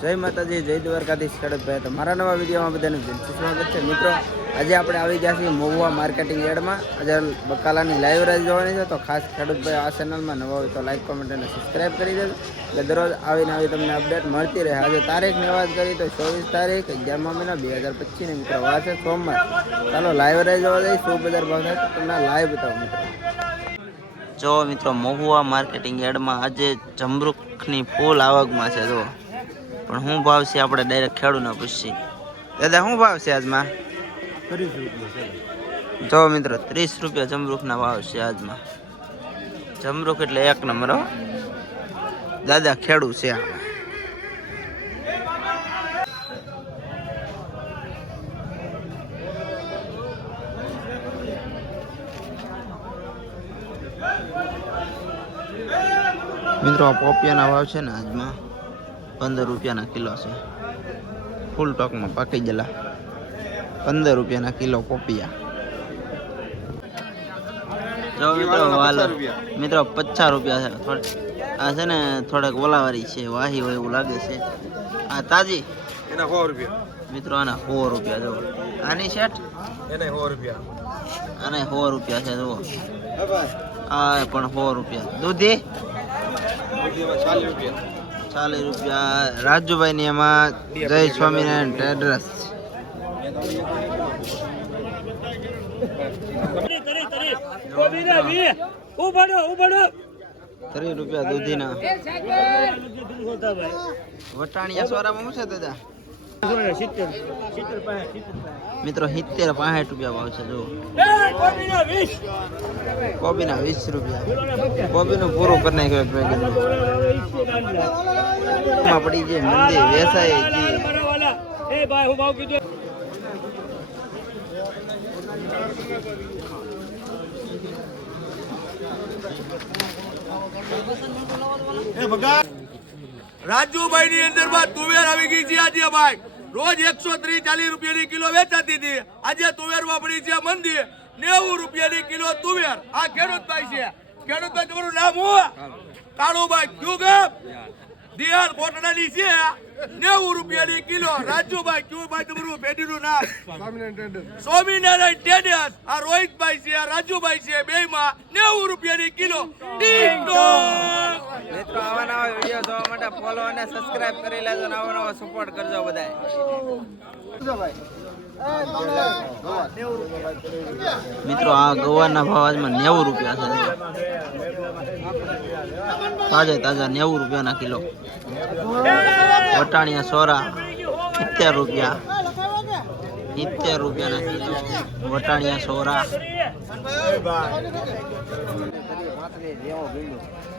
જય માતાજી, જય દ્વારકાધીશ ખેડૂતભાઈ. તો મારા નવા વિડીયોમાં બધાનું સ્વાગત છે. મિત્રો, આજે આપણે આવી ગયા છીએ મહુવા માર્કેટિંગ યાર્ડમાં. આજે બકાલાની લાઈવ રાઈડ જોવાની છે. તો ખાસ ખેડૂતભાઈ આ ચેનલમાં નવા હોય તો લાઈક, કોમેન્ટ અને સબસ્ક્રાઈબ કરી દેજો. એટલે દરરોજ આવીને આવી તમને અપડેટ મળતી રહે. આજે તારીખની વાત કરી તો 24 તારીખ 11મા મહિના 2025 ને મિત્રો વાર છે સોમવાર. ચાલો લાઈવ રાઈડ જોવા જઈએ. શું બજાર ભાવ થાય તો તમને લાઈવ બતાવો મિત્રો. જો મિત્રો, મહુવા માર્કેટિંગ યાર્ડમાં આજે જમરૂખની ફૂલ આવકમાં છે. જો પણ શું ભાવ છે આપણે ડાયરેક્ટ ખેડૂતને પૂછીએ. દાદા શું ભાવ છે આજમાં? 30 રૂપિયા. જો મિત્રો 30 રૂપિયા જમરૂખના ભાવ છે આજમાં. જમરૂખ એટલે એક નંબર હો. દાદા ખેડૂત છે. મિત્રો પોપિયાના ભાવ છે ને આજમાં 15 રૂપિયાના કિલો છે. ફૂલ ટોકમાં પાકી ગયેલા 15 રૂપિયાના કિલો પોપિયા. જો મિત્રો 50 રૂપિયા છે. આ છે ને થોડાક ઓલાવારી છે, વાહી હોય એવું લાગે છે. આ તાજી એના 100 રૂપિયા. મિત્રો આના 100 રૂપિયા. જો આની શેઠ એને 100 રૂપિયા. આને 100 રૂપિયા છે. જુઓ આ પણ 100 રૂપિયા. દૂધી 40 રૂપિયા. 40 રૂપિયા. રાજુભાઈ ની એમાં જય સ્વામિનારાયણ ટ્રેડર્સ. ₹30 રૂપિયા દૂધીના. વટાણિયા સોરામાં શું છે દાદા? મિત્રો 70-65 રૂપિયા ભાવ છે. જો કોબીના 20 રૂપિયા. કોબીનું પૂરું કરી નાખ્યું પડી જાય મંદિર વેસાય. રાજુભાઈ ની અંદર માં તુવેર આવી ગઈ છે. આજે ભાઈ રોજ 130-40 રૂપિયાની કિલો વેચાતી હતી. આજે તુવેર માં પડી છે મંદિર 90 રૂપિયાની કિલો તુવેર. આ ખેડૂતભાઈ છે. ખેડૂતભાઈ તમારું નામ હું? કાળુભાઈ. ક્યુ ગામ? દિયાલ કોટડાની છે. 90 રૂપિયાની કિલો. રાજુભાઈ ક્યુ ભાઈ તમારું પેઢીનું નામ? સ્વામિનારાયણ ટ્રેડર્સ. આ રોહિતભાઈ છે, આ રાજુભાઈ છે. બે માં 90 રૂપિયાની કિલો. મિત્રો આવા નવા વિડીયો જોવા માટે ફોલો અને સબસ્ક્રાઇબ કરી લેજો. નવો નવો સપોર્ટ કરજો બધાય. મિત્રો આ ગવારના ભાવ આજમાં 90 રૂપિયા છે. તાજા 90 રૂપિયાના કિલો. વટાણિયા સોરા 70 રૂપિયા. 70 રૂપિયાના કિલો વટાણિયા સોરા.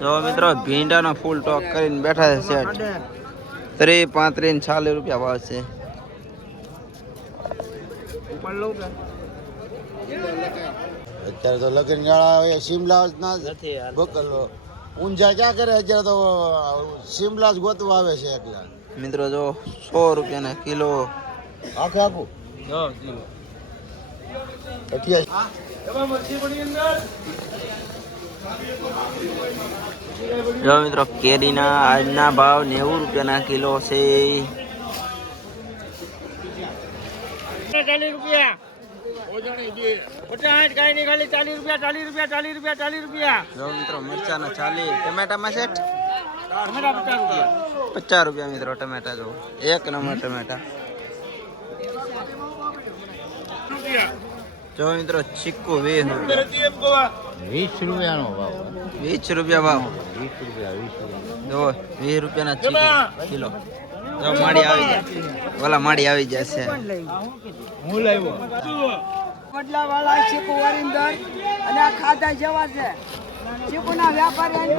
જો મિત્રો ભીંડાનો ફૂલ ટોક કરીને બેઠા છે સેટ. 30, 35, 40 રૂપિયા ભાવ છે. અત્યારે તો લગ્ન ગાળા શિમલા ના બકલો ઊંઝા ક્યાં કરે. અત્યારે તો શિમલા જ ગોતવા આવે છે એકલા. મિત્રો જો 100 રૂપિયાના કિલો. આખે આખું જો મિત્રો કેરીના આજના ભાવ 90 રૂપિયાના કિલો છે. 40 રૂપિયા. ખાલી 40 રૂપિયા. 40 રૂપિયા. 40 રૂપિયા. 40 રૂપિયા. જો મિત્રો મરચાના 40. ટમેટામાં સેટ ટમેટા 50 રૂપિયા. 50 રૂપિયા મિત્રો ટમેટા. જો એક નંબર ટમેટા. જો મિત્રો ચીકુ 20 રૂપિયાનો ભાવ. 20 રૂપિયા ભાવ. જો 20 રૂપિયાના ચીકુ કિલો. જો માડી આવી જાય. ઓલા માડી આવી જશે. હું લાવ્યો બદલા વાળા ચીકુ વરિંદર અને આ ખાધા જેવા છે. ચીકુના વ્યાપારી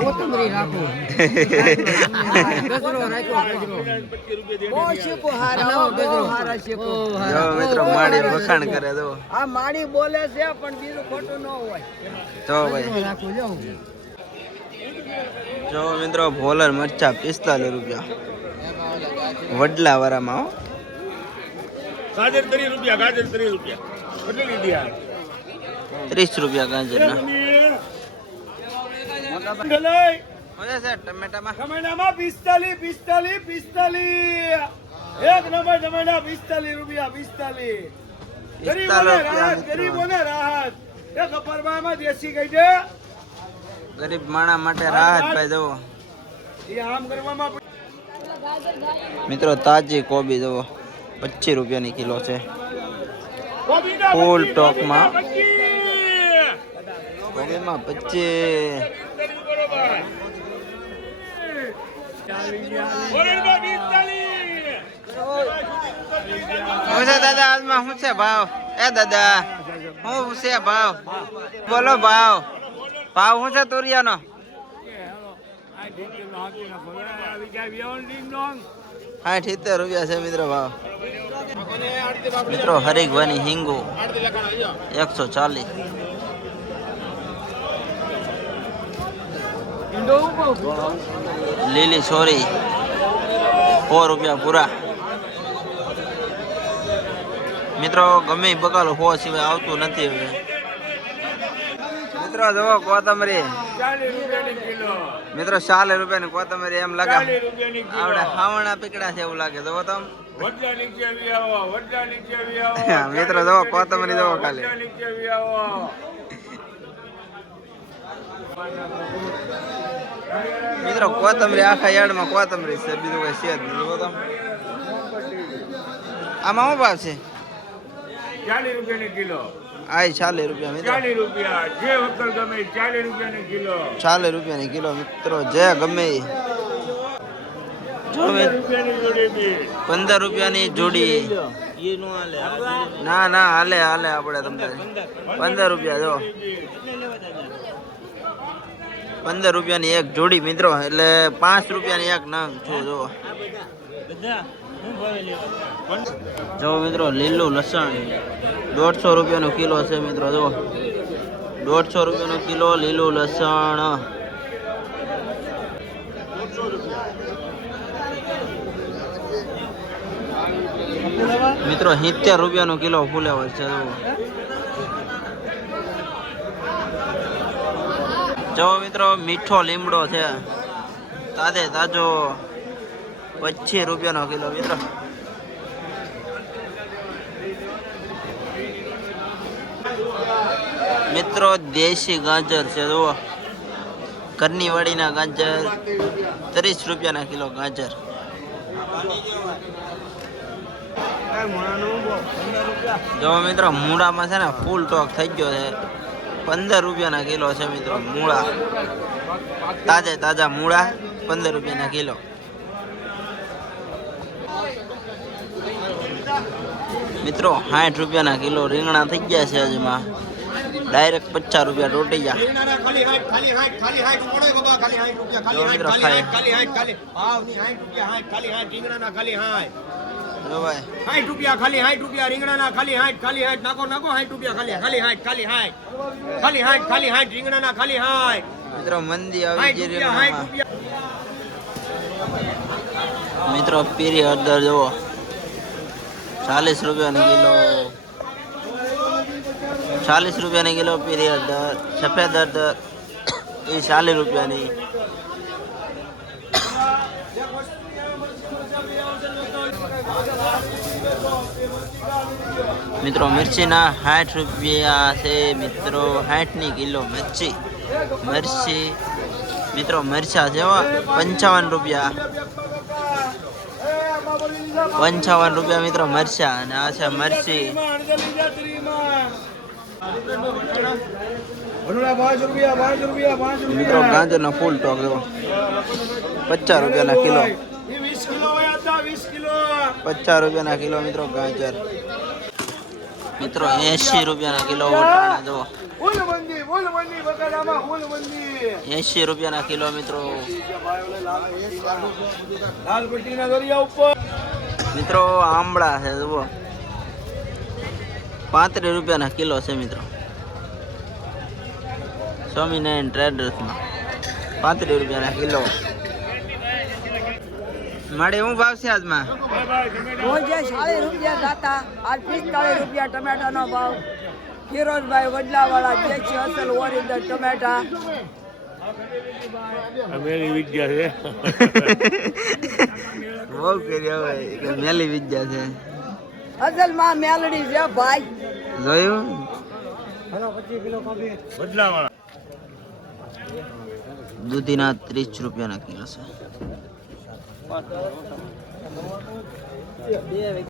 કોથમરી રાખો. ગજરો રાખ્યો. બહુ ચીકુ હારા. બહુ હારા ચીકુ. જો મિત્રો માડી વખાણ કરે. જો આ માડી બોલે છે પણ બીજું ખોટું ન હોય. તો ભાઈ જો મિત્રો ભોલર મરચા 45 રૂપિયા. વડલા વાળામાં ગાજર 30 રૂપિયા. ગાજર 30 રૂપિયા. કેટલી લીધી આ? 30 રૂપિયા ગાજરના. શું છે ટમેટામાં? ટમેટામાં 45 એક નંબર ટમેટા 45 રૂપિયા 45. 45 રૂપિયા મિત્રો. ગરીબોને રાહત. એક અપરમામાં દેશી કહી દે. ગરીબ માણા માટે રાહત ભાઈ જુઓ એ આમ કરવામાં મિત્રો. તાજી કોબી જુઓ 25 રૂપિયાની કિલો છે. કોબીના ફૂલ 25, ટોકમાં. કોબીમાં 25. કોબીમાં 25. ઓરેન્જમાં 45. શું છે દાદા આજમાં શું છે ભાવ? એ દાદા શું છે ભાવ? બોલો ભાવ. ભાવ શું છે તુરિયાનો? 70 રૂપિયા છે મિત્રો ભાવ. મિત્રો હરીગવાની હિંગુ 140. લીલી છોરી 100 રૂપિયા પૂરા. મિત્રો ગમે ઈ બકાલો 100 સિવાય આવતું નથી હવે. મિત્રો જુઓ કોથમરી 40 રૂપિયાની કિલો. મિત્રો 40 રૂપિયાની કોથમરી એમ લાગે 40 રૂપિયાની કિલો. આવડે હાવણા પીકડા છે એવું લાગે. જુઓ તમે વડલા નીચે આવી આવો, વડલા નીચે આવી આવો. મિત્રો જુઓ કોથમરી જુઓ ખાલી. વડલા નીચે આવી આવો. મિત્રો કોથમરી આખા યાર્ડમાં કોથમરી છે, બીજું કઈ છે જ નહીં. જુઓ તમે આમાં શું ભાવ છે? 40 રૂપિયાની કિલો. આ 40 રૂપિયા મિત્રો. 40 રૂપિયા જે વખત ગમે 40 રૂપિયાની કિલો. 40 રૂપિયાની કિલો મિત્રો જે ગમે ઈ. જો 15 રૂપિયાની જોડી. 15 રૂપિયાની જોડી. ના ના હાલે હાલે આપણે તમને 15 રૂપિયા જો 15 રૂપિયાની એક જોડી મિત્રો, એટલે 5 રૂપિયાની એક નંગ છું જો. જો મિત્રો લીલું લસણ 150 રૂપિયાનો કિલો છે મિત્રો. જો 150 રૂપિયાનો કિલો લીલું લસણ. મિત્રો 70 રૂપિયાનો કિલો ફુલેવર છે. જો મિત્રો મીઠો લીમડો છે તાજે તાજો 25 રૂપિયાનો કિલો મિત્રો. મિત્રો દેશી ગાજર છે જુઓ, ઘરની વાડીના ગાજર 30 રૂપિયાના કિલો ગાજર. જો મિત્રો મૂળામાં છે ને ફૂલ ટોક થઈ ગયો છે. 15 રૂપિયાના કિલો છે મિત્રો મૂળા. તાજે તાજા મૂળા 15 રૂપિયાના કિલો. મિત્રો 60 રૂપિયાના કિલો રીંગણા થઈ ગયા છે હજમાં. ડાયરેક્ટ 50 રૂપિયા ટોટી ગયા. જો મિત્રો ખાય જો ભાઈ 60 રૂપિયા ખાલી 60 રૂપિયા રીંગણાના ખાલી 60 નાખો 60 રૂપિયા ખાલી 60 રીંગણાના ખાલી 60 મિત્રો મંદી આવી ગઈ 60 રીંગણામાં. રૂપિયા મિત્રો પીરી હળદર જુઓ 40 રૂપિયાની કિલો. 40 રૂપિયાની કિલો પીરી હળદર. સફેદ હળદર એ 40 રૂપિયાની. મિત્રો મિર્ચીના 60 રૂપિયા છે મિત્રો. 60ની કિલો મિર્ચી. મિત્રો મરચા જેવા 55 રૂપિયા. 55 રૂપિયા મિત્રો મરચા. અને આ છે મરચી. મિત્રો ગાજરનો ફૂલ ટોક જો 50 રૂપિયાના કિલો. 50 રૂપિયાના કિલો મિત્રો ગાજર. મિત્રો 80 રૂપિયાના કિલો વટાણા જો 80 રૂપિયાના કિલો મિત્રો. મિત્રો આંબળા છે જુઓ 35 રૂપિયાના કિલો છે મિત્રો. સ્વામિનારાયણ ટ્રેડર્સમાં 35 રૂપિયાના કિલો. મારે શું ભાવ છે આજમાં? રોજે 40 રૂપિયા જાતા, આજ 45 રૂપિયા ટમેટાનો ભાવ. ફિરોજભાઈ વડલાવાળા દેશી અસલ ઓરિજિનલ ટમેટા મેરી વિદ્યા છે બહુ કર્યો હવે કે મેલી વિદ્યા છે અસલ માં મેલડી છે ભાઈ. જોયું બદલાવાળા દૂધીના 30 રૂપિયાના કિલો છે.